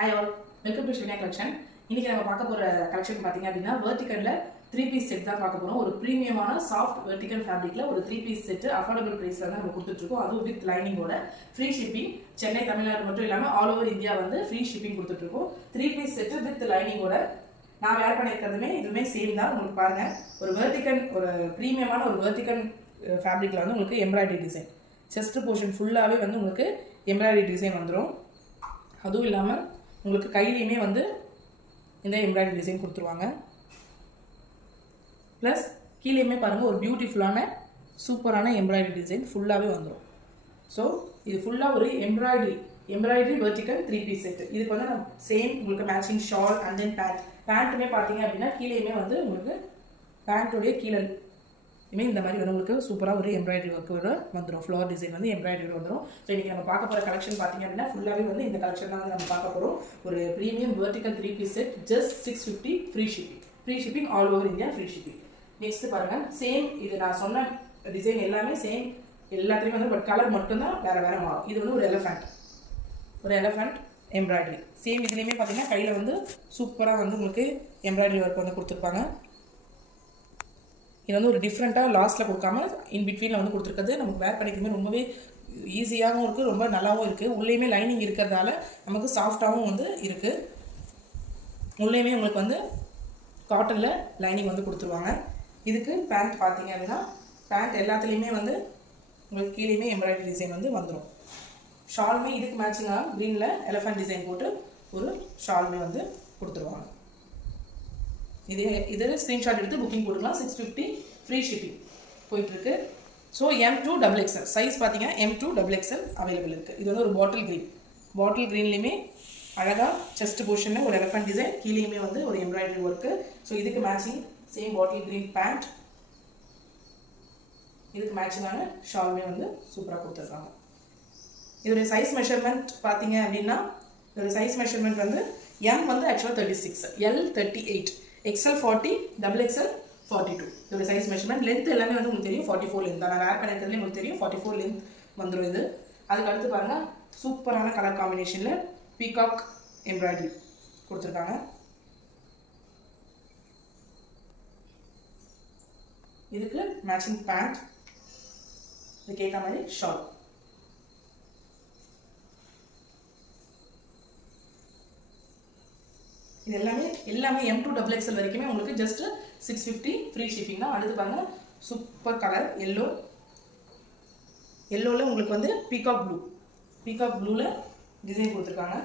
Hi all, welcome to Shivya collection. இன்னைக்கு நம்ம பார்க்க போகிற கலெக்ஷன் பார்த்தீங்க அப்படின்னா வெர்டிகலில் 3 பீஸ் செட் தான் பார்க்க போகிறோம். ஒரு ப்ரீமியமான சாஃப்ட் வெர்டிகல் ஃபேப்ரிக்கில் ஒரு 3 பீஸ் செட் அஃபோர்டபுள் ப்ரைஸில் வந்து நம்ம கொடுத்துட்ருக்கோம். அதுவும் வித் லைனிங்கோட ஃப்ரீ ஷிப்பிங். சென்னை தமிழ்நாடு மட்டும் இல்லாமல் ஆல் ஓவர் இந்தியா வந்து ஃப்ரீ ஷிப்பிங் கொடுத்துட்ருக்கோம். 3 பீஸ் செட்டு வித் லைனிங்கோட நான் வேர் பண்ணியிருக்கிறதுமே இதுவுமே சேம் தான். உங்களுக்கு பாருங்கள், ஒரு வெர்டிகல் ஒரு ப்ரீமியமான ஒரு வெர்டிகல் ஃபேப்ரிக்கில் வந்து உங்களுக்கு எம்ப்ராய்டரி டிசைன், செஸ்ட் போர்ஷன் ஃபுல்லாகவே வந்து உங்களுக்கு எம்ப்ராய்டரி டிசைன் வந்துடும். அதுவும் இல்லாமல் உங்களுக்கு கையிலையுமே வந்து இந்த எம்ப்ராய்டரி டிசைன் கொடுத்துருவாங்க. ப்ளஸ் கீழேயுமே பாருங்கள் ஒரு பியூட்டிஃபுல்லான சூப்பரான எம்ப்ராய்டரி டிசைன் ஃபுல்லாகவே வந்துடும். ஸோ இது ஃபுல்லாக ஒரு எம்ப்ராய்டரி வெர்டிகல் 3 பீஸ் செட்டு. இதுக்கு வந்து நான் சேம் உங்களுக்கு மேட்சிங் ஷால் அண்ட் தென் பேண்ட்டுமே பார்த்தீங்க அப்படின்னா கீழேயுமே வந்து உங்களுக்கு பேண்ட்டுடைய கீழே இந்த மாதிரி வந்து உங்களுக்கு சூப்பராக ஒரு எம்ப்ராய்டரி ஒர்க்கோட வந்துடும். ஃப்ளவர் டிசைன் வந்து எம்ப்ராய்டரி வந்துடும். ஸோ இன்றைக்கி நம்ம பார்க்க போகிற கலெக்ஷன் பார்த்தீங்க அப்படின்னா ஃபுல்லாகவே வந்து இந்த கலெக்ஷன் தான் வந்து நம்ம பார்க்க போகிறோம். ஒரு premium vertical 3 piece set, just 650 free shipping all over India free shipping. Next பாருங்கள், சேம் இது நான் சொன்ன டிசைன் எல்லாமே சேம், எல்லாத்துலேயுமே வந்து பட் கலர் மட்டும்தான் வேறு வேறு மாறும். இது வந்து ஒரு எலஃபண்ட் எம்ப்ராய்டரி. சேம் இதுலேயுமே பார்த்தீங்கன்னா கையில் வந்து சூப்பராக வந்து உங்களுக்கு எம்ப்ராய்டரி ஒர்க் வந்து கொடுத்துருப்பாங்க. இது வந்து ஒரு டிஃப்ரெண்ட்டாக லாஸ்ட்டில் கொடுக்காம இன் பிட்வீனில் வந்து கொடுத்துருக்குது. நமக்கு வேர் பண்ணிக்குமே ரொம்பவே ஈஸியாகவும் இருக்குது, ரொம்ப நல்லாவும் இருக்குது. உள்ளேயுமே லைனிங் இருக்கிறதால நமக்கு சாஃப்டாகவும் வந்து இருக்குது. உள்ளேயுமே உங்களுக்கு வந்து காட்டனில் லைனிங் வந்து கொடுத்துருவாங்க. இதுக்கு பேண்ட் பார்த்தீங்க அப்படின்னா பேண்ட் எல்லாத்துலேயுமே வந்து உங்களுக்கு கீழேயுமே எம்ப்ராய்டரி டிசைன் வந்து வந்துடும். ஷாலுமே இதுக்கு மேட்சிங்காக க்ரீனில் எலஃபண்ட் டிசைன் போட்டு ஒரு ஷாலுமே வந்து கொடுத்துருவாங்க. இது ஸ்க்ரீன்ஷாட் எடுத்து புக்கிங் போட்டுக்கலாம். 650 ஃப்ரீ ஷிப்பிங் போயிட்டுருக்கு. ஸோ M2 XXL சைஸ் பார்த்தீங்கன்னா M2 XXL அவைலபிள் இருக்குது. இது வந்து ஒரு பாட்டில் க்ரீன்லேயுமே அழகாக செஸ்ட் போர்ஷனில் ஒரு எலஃபண்ட் டிசைன், கீழேயுமே வந்து ஒரு எம்ப்ராய்டரி ஒர்க்கு. ஸோ இதுக்கு matching same bottle green pant, இதுக்கு மேட்சிங்கான ஷாலுமே வந்து சூப்பராக கொடுத்துருக்காங்க. இதோடைய சைஸ் மெஷர்மெண்ட் பார்த்தீங்க அப்படின்னா இதோடைய சைஸ் மெஷர்மெண்ட் வந்து M வந்து ஆக்சுவலாக 36, L 38, XL 40, XXL 42. இதோட சைஸ் மெஷர்மெண்ட். லென்த் எல்லாமே வந்து உங்களுக்கு தெரியும் 44 லென்த் தான். நான் வேர் பண்ணிக்கிறதுலேயே உங்களுக்கு தெரியும் 44 லென்த் வந்துடும் இது. அதுக்கு அடுத்து பாருங்கள், சூப்பரான கலர் காம்பினேஷனில் பீகாக் எம்ப்ராய்டரி கொடுத்துருக்காங்க. இதுக்கு மேட்சிங் பேண்ட், இதுக்கு ஏற்ற மாதிரி ஷால். இது எல்லாமே M2 XXL வரைக்குமே உங்களுக்கு ஜஸ்ட் 650 ஃப்ரீ ஷிப்பிங் தான். அடுத்து பாருங்கள், சூப்பர் கலர் எல்லோவில் உங்களுக்கு வந்து பீகாக் ப்ளூவில் டிசைன் கொடுத்துருக்காங்க.